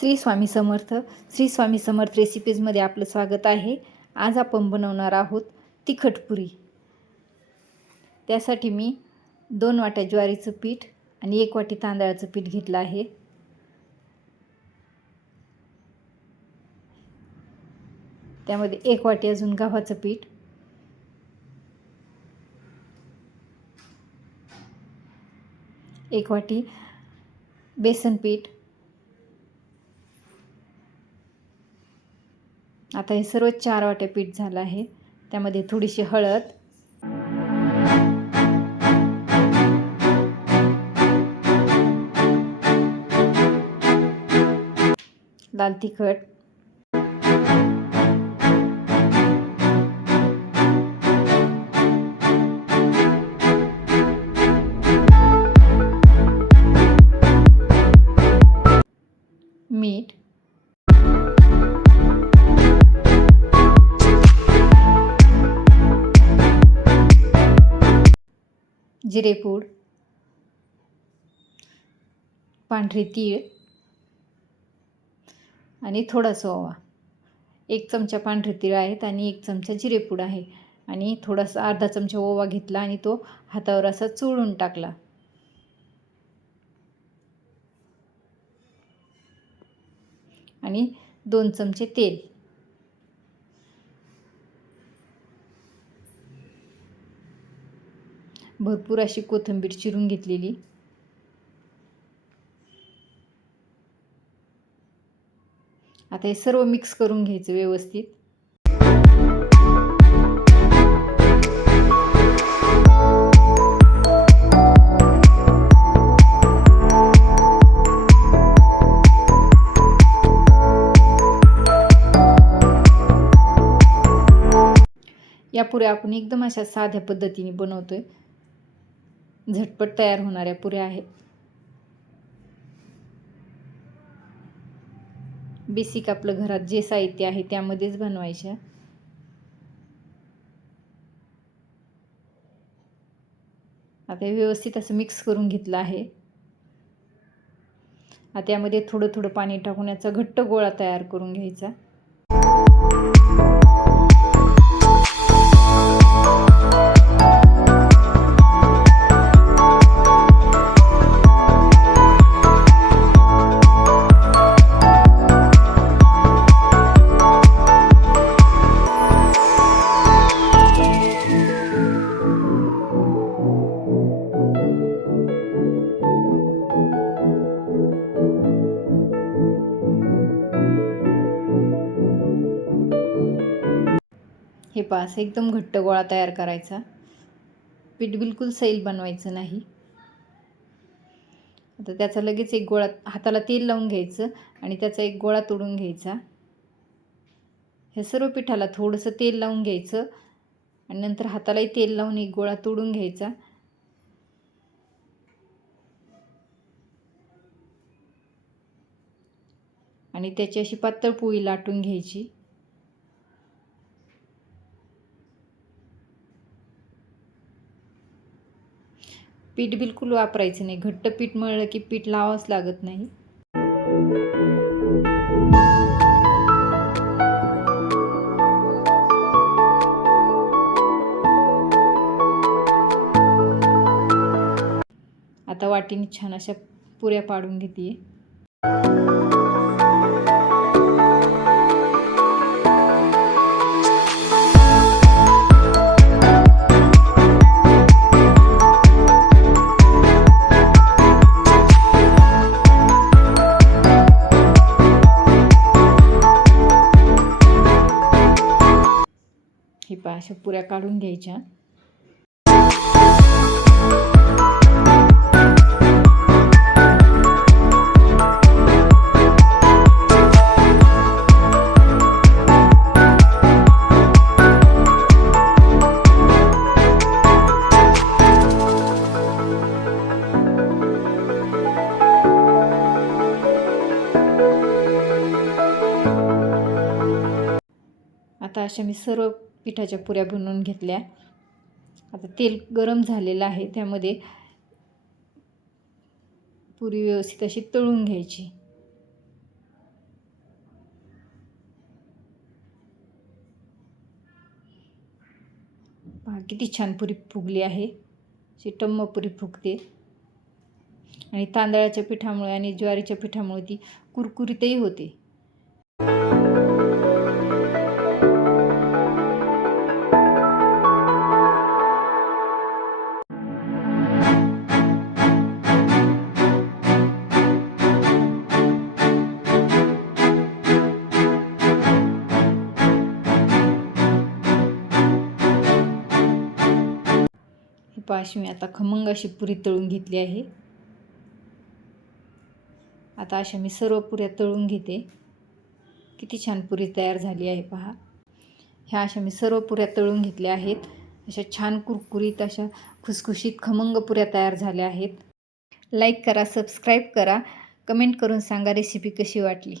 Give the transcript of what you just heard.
श्री स्वामी समर्थ. श्री स्वामी समर्थ रेसिपीजमध्ये आपलं स्वागत आहे. आज आपण बनवणार आहोत तिखट पुरी. त्यासाठी मी 2 वाट्या ज्वारीचं पीठ आणि 1 वाटी तांदळाचं पीठ घेतलं आहे. त्यामध्ये 1 वाटी अजून गव्हाचं पीठ, 1 वाटी बेसन पीठ. आता हे सर्व 4 वाट्या पीठ झालं आहे. त्यामध्ये थोडीशी हळद, लाल तिखट, मीठ, जिरेपूड, पांढरी तीळ आणि थोडासा ओवा. 1 चमचा पांढरी तीळ आहेत आणि 1 चमचा जिरेपूड आहे आणि थोडासा अर्धा चमचा ओवा घेतला आणि तो हातावर असा चोळून टाकला. आणि 2 चमचे तेल. भरपूर अशी कोथिंबीर चिरून घेतलेली. आता हे सर्व मिक्स करून घ्यायचं व्यवस्थित. या पुऱ्या आपण एकदम अशा साध्या पद्धतीने बनवतोय. झटपट तयार होणाऱ्या पुऱ्या आहेत. बेसिक आपलं घरात जे साहित्य आहे त्यामध्येच बनवायच्या. आता व्यवस्थित असं मिक्स करून घेतलं आहे. आता यामध्ये थोडं थोडं पाणी टाकून याचा घट्ट गोळा तयार करून घ्यायचा. हे पास एकदम घट्ट गोळा तयार करायचा. पीठ बिलकुल सैल बनवायचं नाही. आता त्याचा लगेच एक गोळा हाताला तेल लावून घ्यायचं आणि त्याचा एक गोळा तोडून घ्यायचा. हे सर्व पिठाला थोडंसं तेल लावून घ्यायचं आणि नंतर हातालाही तेल लावून एक गोळा तोडून घ्यायचा. आणि त्याची अशी पातळ पोळी लाटून घ्यायची. पीठ बिलकुल वापरायचं नाही. घट्ट पीठ मळलं की पीठ लावावंच लागत नाही. आता वाटीने छान अशा पुऱ्या पाडून घेते. हे पहा अशा पुऱ्या काढून घ्यायच्या. आता अशा मी सर्व पिठाच्या पुऱ्या बनवून घेतल्या. आता तेल गरम झालेलं आहे, त्यामध्ये पुरी व्यवस्थित अशी तळून घ्यायची. पहा किती छान पुरी फुगली आहे, अशी टम्म पुरी फुगते. आणि तांदळाच्या पिठामुळे आणि ज्वारीच्या पिठामुळे ती कुरकुरीतही होते. ही पहा अशी मी आता खमंग अशी पुरी तळून घेतली आहे. आता अशा मी सर्व पुऱ्या तळून घेते. किती छान पुरी तयार झाली आहे पहा. ह्या अशा मी सर्व पुऱ्या तळून घेतल्या आहेत. अशा छान कुरकुरीत अशा खुसखुशीत खमंग पुऱ्या तयार झाल्या आहेत. लाईक करा, सबस्क्राईब करा, कमेंट करून सांगा रेसिपी कशी वाटली.